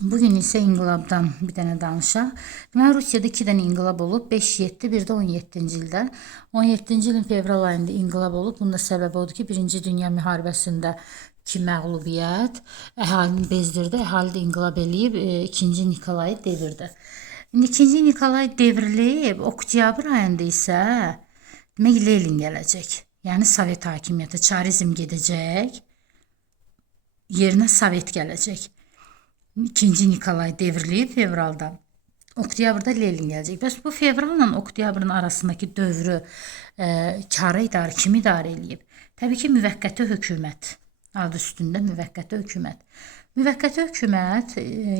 Bugün ise inqilabdan bir dənə danışaq. Deməli, Rusiyada 2 dənə inqilab olub. 5-7, bir də 17-ci ildə. 17-ci ilin fevral ayında inqilab olub. Bunun da səbəbi odur ki, 1-ci Dünya müharibəsində ki məğlubiyyət əhalini bezdirdi. Əhali də inqilab eləyib 2-ci Nikolayı devirdi. 2-ci Nikolay devrilib, oktyabr ayında isə demək Lenin gələcək. Yəni Sovet hakimiyyəti, çarizm gedəcək, yerinə Sovet gələcək. 2-ci Nikolay devrilib fevralda. Oktyabrda Lenin gələcək. Bəs bu fevralla oktyabrın arasındakı dövrü kim idarə eləyib? Təbii ki, müvəqqəti hökumət. Adı üstündə müvəqqəti hökumət. Müvəqqəti hökumət,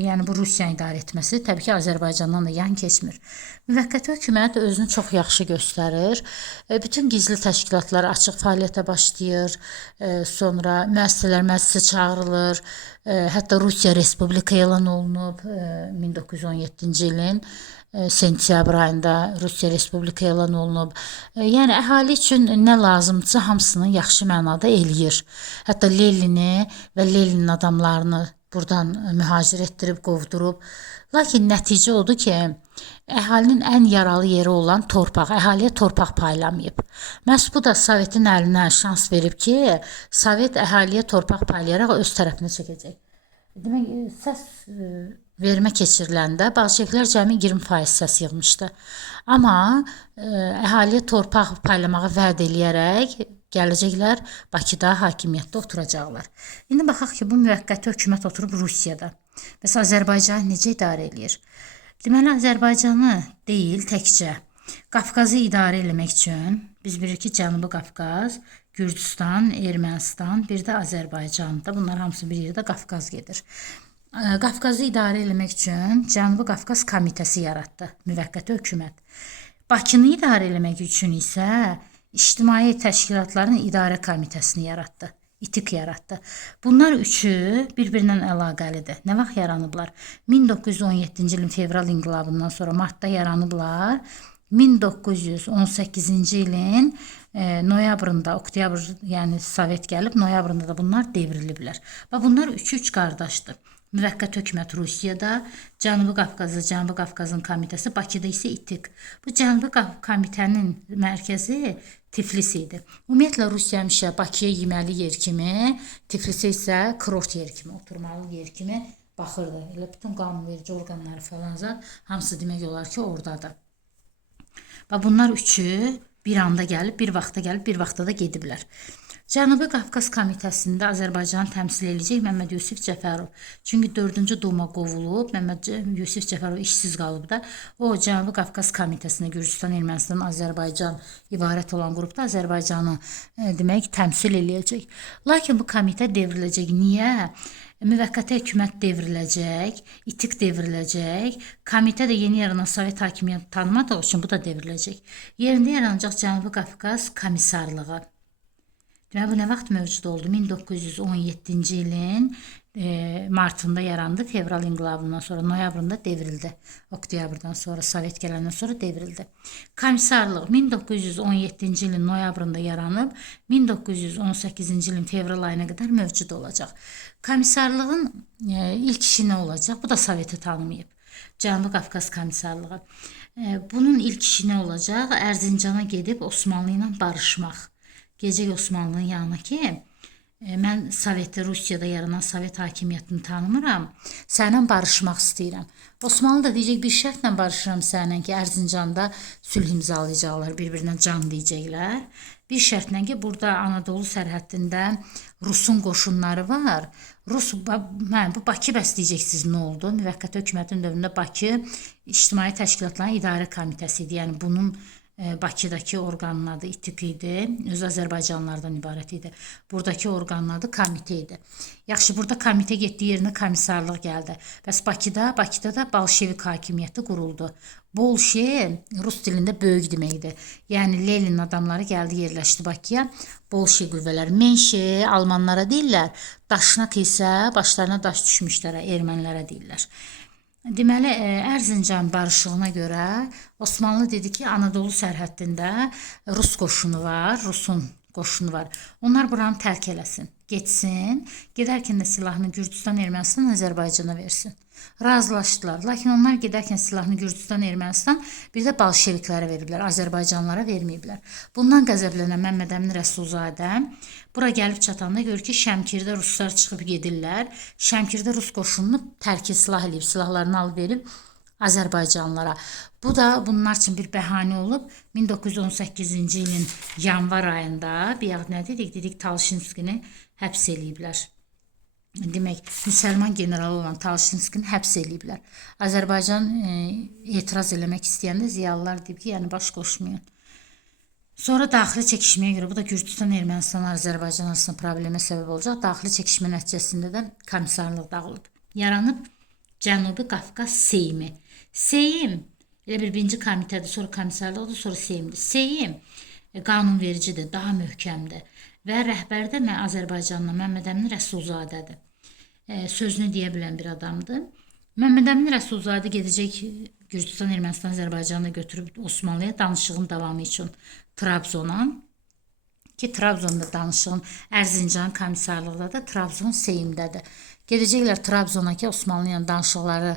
yəni bu Rusiyanın idarə etməsi təbii ki, Azərbaycandan da yan keçmir. Müvəqqəti hökumət özünü çox yaxşı göstərir. Bütün gizli təşkilatlar açıq fəaliyyətə başlayır. Sonra müəssisələr çağırılır. Hətta Rusiya Respublika elan olunub 1917-ci ilin sentyabr ayında Rusiya Respublika elan olunub. Yəni əhali üçün nə lazımdırsa hamısını yaxşı mənada eləyir. Hətta Lenini və Leninin adamlarını buradan mühacir etdirib, qovdurub. Lakin nəticə odur ki, əhalinin ən yaralı yeri olan torpaq, əhaliyə torpaq paylamayıb. Məhz bu da Sovetin əlinə şans verib ki, Sovet əhaliyə torpaq paylayaraq öz tərəfinə çəkəcək. Demək, səs vermə keçiriləndə bolşeviklər cəmi 20% səs yığmışdı. Amma əhaliyə torpaq paylamağı vəd eləyərək gələcəklər Bakıda hakimiyyətdə oturacaqlar. İndi baxaq ki, bu müvəqqəti hökumət oturub Rusiyada. Bəs Azərbaycanı necə idarə eləyir? Deməli, Azərbaycanı deyil təkcə Qafqazı idarə eləmək üçün biz bilirik ki, Cənubi Qafqaz, Gürcüstan, Ermənistan, bir də Azərbaycanda, bunlar hamısı bir yerdə Qafqaz gedir. Qafqazı idarə eləmək üçün Cənubi Qafqaz komitəsi yaratdı, müvəqqəti hökumət. Bakını idarə eləmək üçün isə İctimai Təşkilatların İdarə Komitəsini yaratdı, İTİK yaratdı. Bunlar üçü bir-birindən əlaqəlidir. Nə vaxt yaranıblar? 1917-ci ilin fevral inqilabından sonra martda yaranıblar. 1918-ci ilin noyabrında, oktyabr, yəni Sovet gəlib, noyabrında da bunlar devriliblər. Və bunlar üç qardaşdır. Müvəqqəti hökumət Rusiyada, Cənubi Qafqazda Cənubi Qafqazın komitəsi, Bakıda isə İTİK. Bu Cənubi komitənin mərkəzi Tiflis idi. Ümumiyyətlə Rusiya həmişə Bakıya yeməli yer kimi, Tiflisə isə kurort yer kimi, oturmalı yer kimi baxırdı. Elə bütün qanunverici orqanları falan hamısı demək olar ki, oradadır. Və bunlar üçü bir anda gəlib, bir vaxta gəlib, bir vaxta da gediblər. Cənubi Qafqaz komitəsində Azərbaycanı təmsil edəcək Məmməd Yusif Cəfərov. Çünki 4-cü Duma qovulub, Məmməd Yusif Cəfərov işsiz qalıb da, o Cənubi Qafqaz komitəsində Gürcüstan, Ermənistan, Azərbaycan ibarət olan qrupda Azərbaycanı demək təmsil edəcək. Lakin bu komitə devriləcək. Niyə? Müvəqqəti hökumət devriləcək, İTİK devriləcək, komitə də yeni yaranan Sovet hakimiyyəti tanımadığı üçün bu da devriləcək. Yerində yaranacaq Cənubi Qafqaz komissarlığı. Deməli, bu nə vaxt mövcud oldu? 1917-ci ilin martında yarandı, fevral inqilabından sonra, noyabrında devrildi. Oktyabrdan sonra, Sovet gələndən sonra devrildi. Komissarlıq 1917-ci ilin noyabrında yaranıb, 1918-ci ilin fevral ayına qədər mövcud olacaq. Komissarlığın ilk işi nə olacaq? Bu da Soveti tanımayıb. Cənubi Qafqaz komissarlığı. Bunun ilk işi nə olacaq? Ərzincana gedib Osmanlı ilə barışmaq. Gecək Osmanlının yanına ki, mən Soveti, Rusiyada yaranan Sovet hakimiyyətini tanımıram, sənlə barışmaq istəyirəm. Osmanlı da deyəcək, bir şərtlə barışıram sənlə ki, Ərzincanda sülh imzalayacaqlar, bir-birinə can deyəcəklər. Bir şərtlə ki, burada Anadolu sərhəddində Rusun qoşunları var. Bu Bakı bəs deyəcəksiniz, nə oldu? Müvəqqəti hökumətin dövründə Bakı İctimai Təşkilatların İdarə Komitəsi idi. Yəni bunun Bakıdakı orqanın adı İTİK idi, özü Azərbaycanlılardan ibarət idi. Buradakı orqanın adı komitə idi. Yaxşı, burada komitə getdiyi yerinə komissarlıq gəldi. Bəs Bakıda da bolşevik hakimiyyəti quruldu. Bolşe rus dilində böyük deməkdir. Yəni Lenin adamları gəldi, yerləşdi Bakıya. Bolşe qüvvələr, menşe almanlara deyirlər, daşnak isə başlarına daş düşmüşlərə, ermənilərə deyirlər. Deməli, Ərzincan barışığına görə Osmanlı dedi ki, Anadolu sərhəddində Rus qoşunu var, Rusun qoşunu var. Onlar buranı tərk eləsin. getsin, gedərkən də silahını Gürcüstan, Ermənistan, Azərbaycana versin. Razılaşdılar. Lakin onlar gedərkən silahını Gürcüstan, Ermənistan, bir də bolşeviklərə veriblər, Azərbaycanlara verməyiblər. Bundan qəzəblənən Məmməd Əmin Rəsulzadə bura gəlib çatanda görür ki, Şəmkirdə ruslar çıxıb gedirlər. Şəmkirdə rus qoşununu tərki silah eləyib, silahlarını alıb verib Azərbaycanlılara. Bu da bunlar üçün bir bəhanə olub. 1918-ci ilin yanvar ayında bayaq nə dedik? Dedik Talşinskini həbs eləyiblər. Demək, müsəlman generalı olan Talşinskini həbs eləyiblər. Azərbaycan etiraz eləmək istəyəndə ziyalılar deyib ki, yəni baş qoşmayın. Sonra daxili çəkişməyə görə, bu da Gürcüstan, Ermənistan, Azərbaycan arasında problemə səbəb olacaq. Daxili çəkişmə nəticəsində də komissarlıq dağılıb. Yaranıb Cənubi Qafqaz Seymi. Seyim elə birinci komitədir, sonra komissarlıqdır, sonra Seyimdir. Seyim qanunvericidir, daha möhkəmdir və rəhbərdə Azərbaycanla Məmməd Əmin Rəsulzadədir. Sözünü deyə bilən bir adamdır. Məmməd Əmin Rəsulzadə gedəcək Gürcüstan, Ermənistan, Azərbaycanı götürüb Osmanlıya danışığın davamı üçün Trabzona, ki Trabzonda danışığın Ərzincan komissarlıqda da Trabzon Seyimdədir. Gedəcəklər Trabzona ki, Osmanlı ilə danışıqları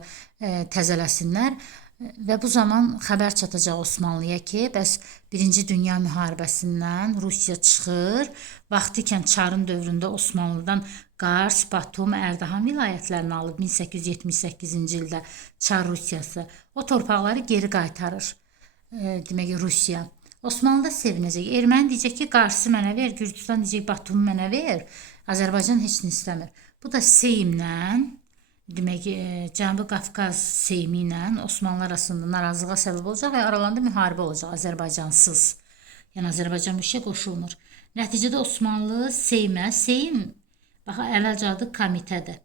təzələsinlər və bu zaman xəbər çatacaq Osmanlıya ki, bəs 1-ci Dünya müharibəsindən Rusiya çıxır. Vaxtı ikən Çarın dövründə Osmanlıdan Qars, Batum, Ərdahan vilayətlərini alıb 1878-ci ildə Çar Rusiyası o torpaqları geri qaytarır. Demək Rusiya. Osmanlı da sevinəcək. Erməni deyəcək ki, Qarsı mənə ver, Gürcüstan deyəcək Batumu mənə ver. Azərbaycan heç nə istəmir. Bu da Seyimlə, demək Cənubi Qafqaz Seymi ilə Osmanlı arasında narazılığa səbəb olacaq və aralarında müharibə olacaq Azərbaycansız. Yəni Azərbaycan bu işə qoşulmur. Nəticədə Osmanlı Seymə, Seyim bax əvvəlcə adı komitədir.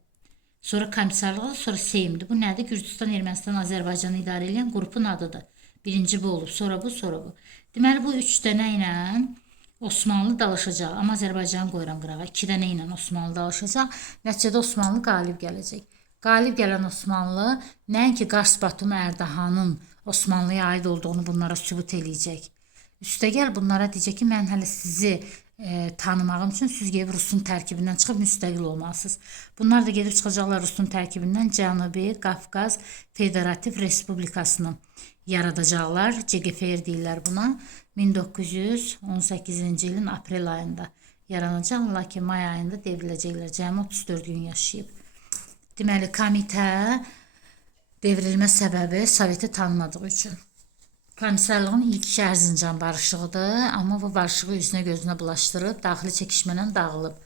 Sonra komissarlığı, sonra Seyimdir. Bu nədir? Gürcüstan, Ermənistan, Azərbaycanı idarə edən qrupun adıdır. Birinci bu olub, sonra bu, sonra bu. Deməli bu 3 dənə ilə Osmanlı dalaşacaq. Amma Azərbaycanı qoyuram qırağa. 2 dənə ilə Osmanlı dalaşacaq. Nəticədə Osmanlı qalib gələcək. Qalib gələn Osmanlı nəinki Qars, Batum, Ərdahanın Osmanlıya aid olduğunu bunlara sübut eləyəcək. Üstəgəl bunlara deyəcək ki, mən hələ sizi tanımağım üçün siz gedib Rusun tərkibindən çıxıb müstəqil olmalısınız. Bunlar da gedib çıxacaqlar Rusun tərkibindən Cənubi Qafqaz Federativ Respublikasını yaradacaqlar. CGFR deyirlər buna. 1918-ci ilin aprel ayında yaranacaq, lakin may ayında devriləcəklər. Cəmi 34 gün yaşayıb. Deməli, komitə devrilmə səbəbi Soveti tanımadığı üçün. Komissarlığın ilk işi Ərzincan barışığıdır, amma bu barışığı üzünə gözünə bulaşdırıb, daxili çəkişmə dağılıb.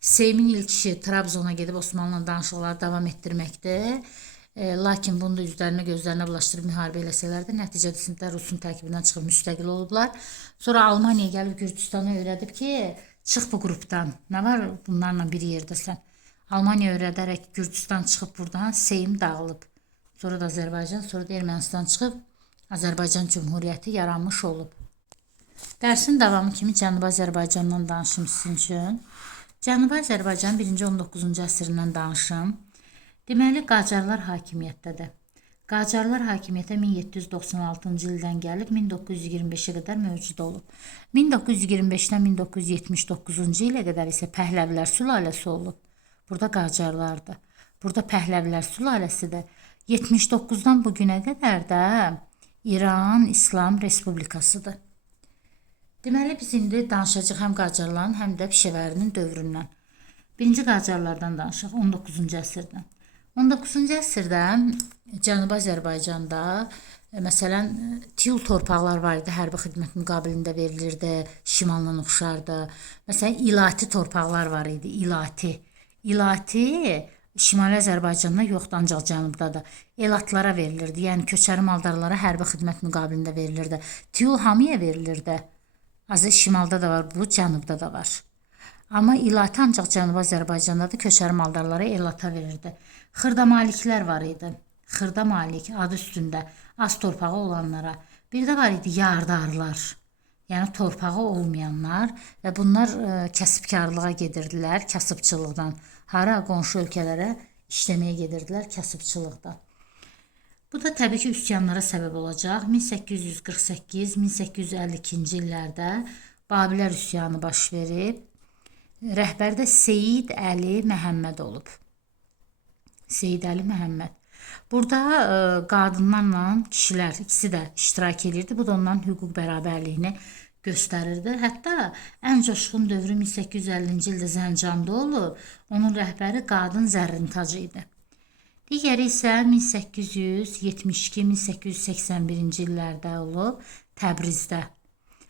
Seymin ilk işi Trabzona gedib Osmanlı danışıqları davam etdirməkdir. Lakin bunu da üzlərinə gözlərinə bulaşdırıb müharibə eləsələr də nəticəsində Rusun tərkibindən çıxıb müstəqil olublar. Sonra Almaniya gəlib Gürcüstanı öyrədib ki, çıx bu qrupdan. Nə var bunlarla bir yerdəsən? Almaniya öyrədərək Gürcüstan çıxıb buradan, Seyim dağılıb. Sonra da Azərbaycan, sonra da Ermənistan çıxıb Azərbaycan Cümhuriyyəti yaranmış olub. Dərsin davamı kimi Cənubi Azərbaycandan danışım sizin üçün. Cənubi Azərbaycan 1-19-cu əsrindən danışım. Deməli, Qacarlar hakimiyyətdədir. Qacarlar hakimiyyətə 1796-cı ildən gəlib 1925-ə qədər mövcud olub. 1925-dən 1979-cu ilə qədər isə Pəhləvilər sülaləsi olub. Burada Qacarlardır. Burada Pəhləvilər sülaləsi də 79-dan bugünə qədər də İran İslam Respublikasıdır. Deməli, biz indi danışacaq həm Qacarların, həm də Pişəvərinin dövründən. Birinci Qacarlardan danışaq, 19-cu əsrdən. 19-cu əsrdə Cənubi Azərbaycanda məsələn tiyul torpaqlar var idi, hərbi xidmət müqabilində verilirdi, şimaldan oxşardı. Məsələn, ilati torpaqlar var idi, ilati Şimali Azərbaycanda yoxdur, ancaq cənubdadır. Elatlara verilirdi, yəni köçəri maldarlara hərbi xidmət müqabilində verilirdi. Tiyul hamıya verilirdi. Azı şimalda da var, bu cənubda da var. Amma ilati ancaq Cənubi Azərbaycandadır, köçəri maldarlara elata verirdi. Xırda maliklər var idi. Xırda malik adı üstündə az torpağı olanlara. Bir də var idi yardarlar. Yəni torpağı olmayanlar və bunlar kəsbkarlığa gedirdilər, kasıbçılıqdan. Hara qonşu ölkələrə işləməyə gedirdilər kasıbçılıqdan. Bu da təbii ki üsyanlara səbəb olacaq. 1848-1852-ci illərdə Babilər üsyanı baş verib. Rəhbər də Seyid Əli Məhəmməd olub. Seyid Əli Məhəmməd. Burada qadınlarla kişilər ikisi də iştirak edirdi. Bu da onların hüquq bərabərliyini göstərirdi. Hətta ən coşqun dövrü 1850-ci ildə Zəncanda olub. Onun rəhbəri qadın Zərrintacı idi. Digəri isə 1872-1881-ci illərdə olub Təbrizdə.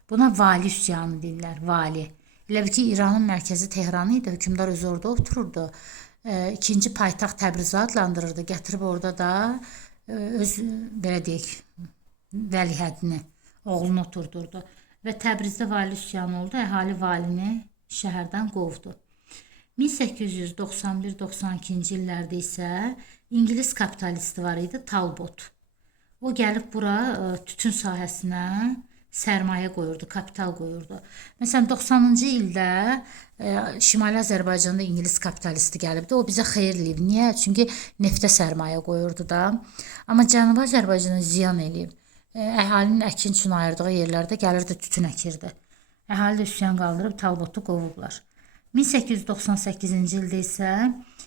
Buna vali üsyanı deyirlər, vali. Elə bil ki, İranın mərkəzi Tehran idi, hökmdar özü orada otururdu. İkinci paytaxt Təbrizi adlandırırdı, gətirib orada da öz, belə deyək, vəlihədini, oğlunu oturdurdu. Və Təbrizdə vali üsyanı oldu, əhali valini şəhərdən qovdu. 1891-92-ci illərdə isə İngilis kapitalisti var idi, Talbot. O gəlib bura tütün sahəsinə sərmayə qoyurdu, kapital qoyurdu. Məsələn, 90-cı ildə Şimali Azərbaycanda İngilis kapitalisti gəlibdi. O bizə xeyir eləyib. Niyə? Çünki neftə sərmayə qoyurdu da. Amma Cənubi Azərbaycana ziyan eləyib. Əhalinin əkin üçün ayırdığı yerlərdə gəlirdi, tütün əkirdi. Əhali də üsyan qaldırıb Talbotu qovublar. 1898-ci ildə isə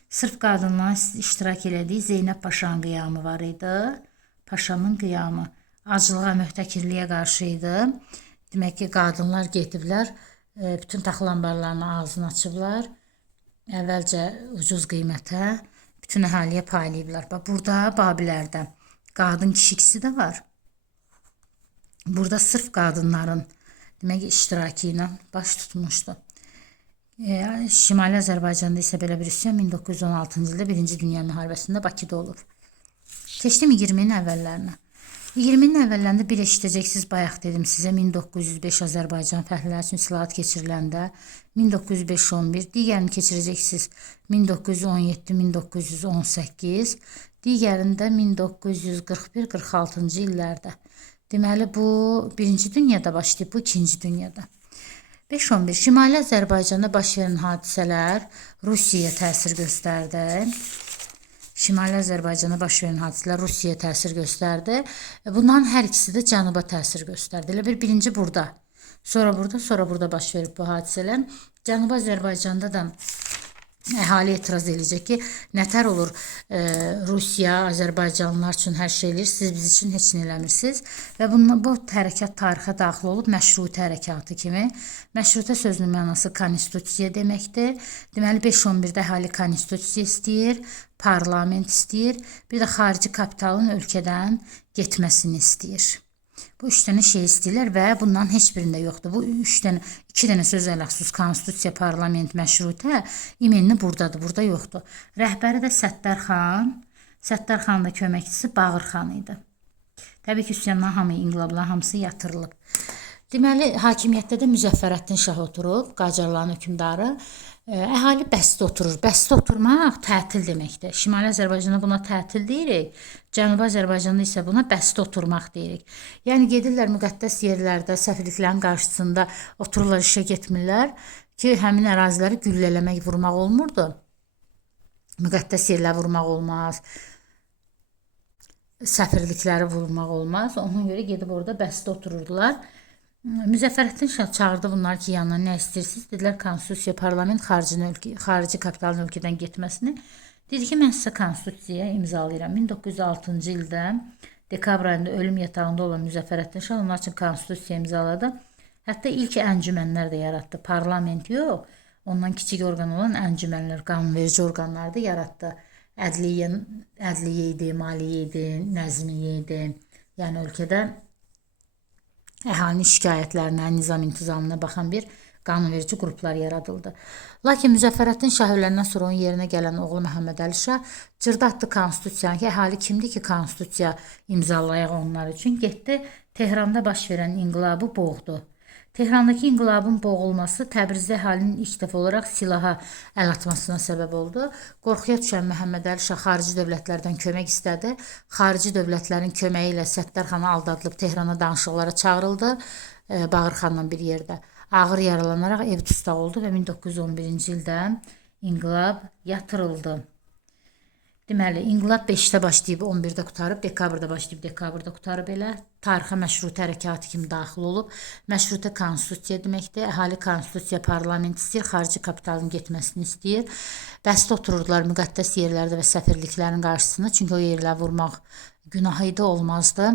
sırf qadınların iştirak elədiyi Zeynəb Paşanın qiyamı var idi. Paşamın qiyamı acılığa, möhtəkirliyə qarşı idi. Demək ki, qadınlar gediblər, bütün taxıl anbarlarının ağzını açıblar. Əvvəlcə ucuz qiymətə bütün əhaliyə paylayıblar. Burada Babilərdə qadın kişi ikisi də var. Burada sırf qadınların demək iştirakı ilə baş tutmuşdu. Şimali Azərbaycanda isə belə bir üsyan 1916-cı ildə 1-ci Dünya müharibəsində Bakıda olub. Keçdim 20-nin əvvəllərinə. 20-nin əvvəllərində bir eşidəcəksiniz, bayaq dedim sizə 1905 Azərbaycan fəhlələri üçün islahat keçiriləndə 1905-11, digərini keçirəcəksiniz 1917-1918, digərində 1941-46-cı illərdə. Deməli bu 1-ci dünyada başlayıb, bu 2-ci dünyada. 5-11 Şimali Azərbaycanda baş verən hadisələr Rusiyaya təsir göstərdi. Şimali Azərbaycana baş verən hadisələr Rusiyaya təsir göstərdi. Bunların hər ikisi də Cənuba təsir göstərdi. Elə birinci burada, sonra burada baş verib bu hadisələr. Cənubi Azərbaycanda da əhali etiraz edəcək ki, nətər olur Rusiya, Azərbaycanlılar üçün hər şey eləyir, siz biz üçün heç nə eləmirsiniz. Və bu hərəkat tarixə daxil olub məşrutə hərəkatı kimi. Məşrutə sözünün mənası konstitusiya deməkdir. Deməli 5-11-də əhali konstitusiya istəyir, parlament istəyir, bir də xarici kapitalın ölkədən getməsini istəyir. Bu 3 dənə şey istəyirlər və bunların heç birində yoxdur. Bu 2 dənə söz ələxsus, konstitusiya, parlament, məşrutə imenli buradadır, burada yoxdur. Rəhbəri də Səttar xan, Səttar xanın da köməkçisi Bağır xan idi. Təbii ki, üsyanlar hamı, inqilablar hamısı yatırılıb. Deməli, hakimiyyətdə də Müzəffərəddin Şah oturub, Qacarların hökmdarı. Əhali bəstə oturur. Bəstə oturmaq tətil deməkdir. Şimali Azərbaycanda buna tətil deyirik. Cənubi Azərbaycanda isə buna bəstə oturmaq deyirik. Yəni gedirlər müqəddəs yerlərdə, səfirliklərin qarşısında otururlar, işə getmirlər ki, həmin əraziləri güllələmək, vurmaq olmurdu. Müqəddəs yerlər vurmaq olmaz. Səfirlikləri vurmaq olmaz. Ona görə gedib orada bəstə otururdular. Müzəffərəddin Şah çağırdı bunlar ki, yanına nə istəyirsiniz? Dedilər, konstitusiya, parlament, xarici kapitalın ölkədən getməsini. Dedi ki, mən sizə konstitusiya imzalayıram. 1906-cı ildə dekabr ayında ölüm yatağında olan Müzəffərəddin Şah onlar üçün konstitusiya imzaladı. Hətta ilk əncümənlər də yaratdı. Parlament yox, ondan kiçik orqan olan əncümənlər, qanunverici orqanlar da yaratdı. Ədliyyə idi, maliyyə idi, nəzmiyyə idi. Yəni ölkədə əhalinin şikayətlərinə, nizam intizamına baxan bir qanunverici qruplar yaradıldı. Lakin Müzəffərəddin Şah öləndən sonra onun yerinə gələn oğlu Məhəmməd Əli Şah cırdatdı konstitusiyanı ki, əhali kimdir ki, konstitusiya imzalayaq onlar üçün? Getdi, Tehranda baş verən inqilabı boğdu. Tehrandakı inqilabın boğulması Təbrizdə əhalinin ilk dəfə olaraq silaha əl atmasına səbəb oldu. Qorxuya düşən Məhəmməd Əli Şah xarici dövlətlərdən kömək istədi. Xarici dövlətlərin köməyi ilə Səttar xana aldadılıb Tehrana danışıqlara çağırıldı. Bağır xanla bir yerdə. Ağır yaralanaraq ev dustaq oldu və 1911-ci ildə inqilab yatırıldı. Deməli, inqilab 5-də başlayıb 11-də qutarıb, dekabrda başlayıb dekabrda qutarıb elə. Tarixə məşrutə hərəkatı kimi daxil olub. Məşrutə konstitusiya deməkdir. Əhali konstitusiya parlament istəyir, xarici kapitalın getməsini istəyir. Bəsdə otururdular müqəddəs yerlərdə və səfirliklərin qarşısında, çünki o yerləri vurmaq günah idi, olmazdı.